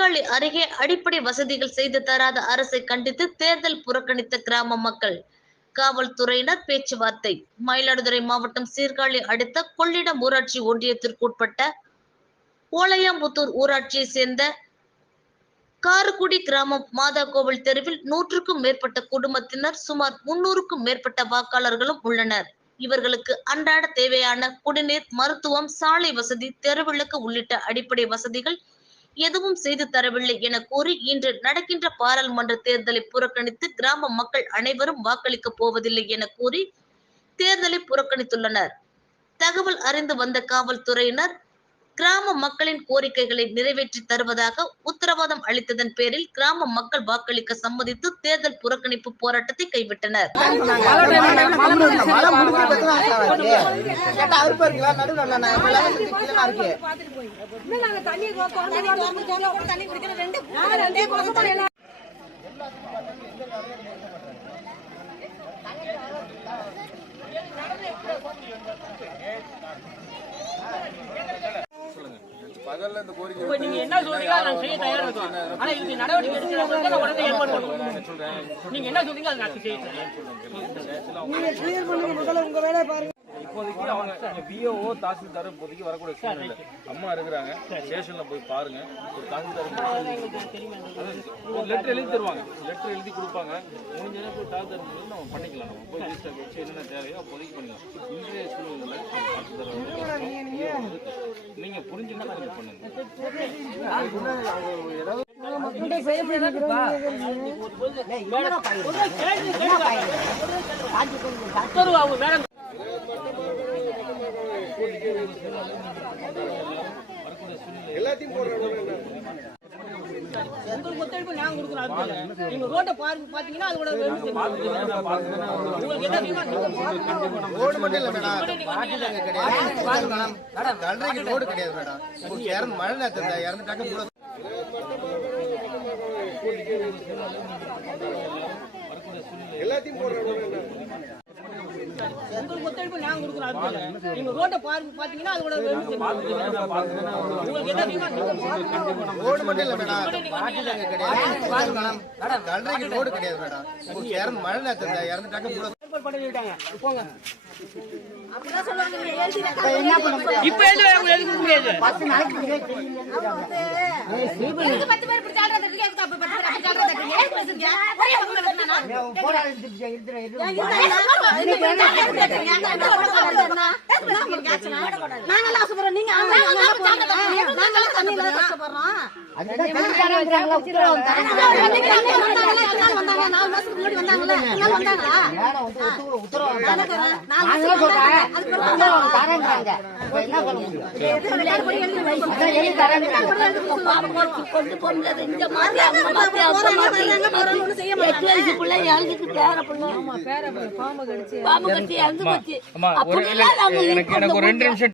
சீர்காழி அருகே அடிப்படை வசதிகள் செய்து தராத அரசை கண்டித்து தேர்தல் புறக்கணித்த கிராம மக்கள். காவல்துறையினர் பேச்சுவார்த்தை. மயிலாடுதுறை மாவட்டம் சீர்காழி அடுத்த கொள்ளிடம் ஊராட்சி ஒன்றியத்திற்குட்பட்ட ஓலையாம்புத்தூர் ஊராட்சியை சேர்ந்த காரக்குடி கிராமம் மாதா கோவில் தெருவில் நூற்றுக்கும் மேற்பட்ட குடும்பத்தினர் சுமார் முன்னூறுக்கும் மேற்பட்ட வாக்காளர்களும் உள்ளனர். இவர்களுக்கு அன்றாட தேவையான குடிநீர் மருத்துவம் சாலை வசதி தெருவிளக்கு உள்ளிட்ட அடிப்படை வசதிகள் எதுவும் செய்து தரவில்லை என கூறி இன்று நடக்கின்ற பாராளுமன்ற தேர்தலை புறக்கணித்து கிராம மக்கள் அனைவரும் வாக்களிக்க போவதில்லை என கூறி தேர்தலை புறக்கணித்துள்ளனர். தகவல் அறிந்து வந்த காவல்துறையினர் கிராம மக்களின் கோரிக்கைகளை நிறைவேற்றி தருவதாக உத்தரவாதம் அளித்ததன் பேரில் கிராம மக்கள் வாக்களிக்க சம்மதித்து தேர்தல் புறக்கணிப்பு போராட்டத்தை கைவிட்டனர். நடந்து இப்ப நீங்க என்ன சொல்றீங்க அதை நாங்க செய்ய தயாரா இருக்கோம். ஆனா இதுக்கு நடவடிக்கை எடுக்கிறவங்க தான் உடனே ஏற்பாடு பண்ணுவோம். நீங்க என்ன சொல்றீங்க அதை நாங்க செய்ய இப்போதைக்கு அவங்க பிஓஓ தாசில்தார் இப்போதைக்கு வரக்கூடிய சூழ்நிலை அம்மா இருக்கிறாங்க. ஸ்டேஷன்ல போய் பாருங்க. ஒரு தாசில்தார் ஒரு லெட்டர் எழுதி தருவாங்க. லெட்டர் எழுதி கொடுப்பாங்க. முடிஞ்ச நேரத்தில் தாசில்தார் நம்ம பண்ணிக்கலாம். நம்ம போய் லிஸ்ட்டை வச்சு என்னென்ன தேவையோ அப்போதைக்கு பண்ணிக்கலாம். இன்றைய சூழ்நிலை தாசில்தார் வந்து கஷ்டம். நீங்க பண்ணுங்க உத்தரவு அவங்க உங்களுக்கு ஒத்துழைப்பு நாங்க கொடுக்குறோம். நீங்க ரோட்டை பாருங்க பாத்தீங்கன்னா உங்களுக்கு ரோடு கிடையாது. மேடம், மழை நேரத்துல இறந்துட்டாக்க இவ்வளவு உங்களுக்கு ஒத்துழைப்பு அது இல்ல. நீங்க ரோட்டை பாருங்க பாத்தீங்கன்னா அதோட உங்களுக்கு என்ன தெரியுமா ரோடு மட்டும் இல்ல மேடம், கல்லறைக்கு ரோடு கிடையாது மேடம். மழை நேரத்துல விட்டாங்க போங்க. இப்ப எழுதி பத்து பேர் நாங்கெல்லாம் ஆசைப்படுறோம். நீங்க ஆமா, நாங்கெல்லாம் சால்ரா தட்டுறீங்க. நாங்கெல்லாம் எனக்கு எனக்கு ஒரு ரெண்டு நிமிஷம்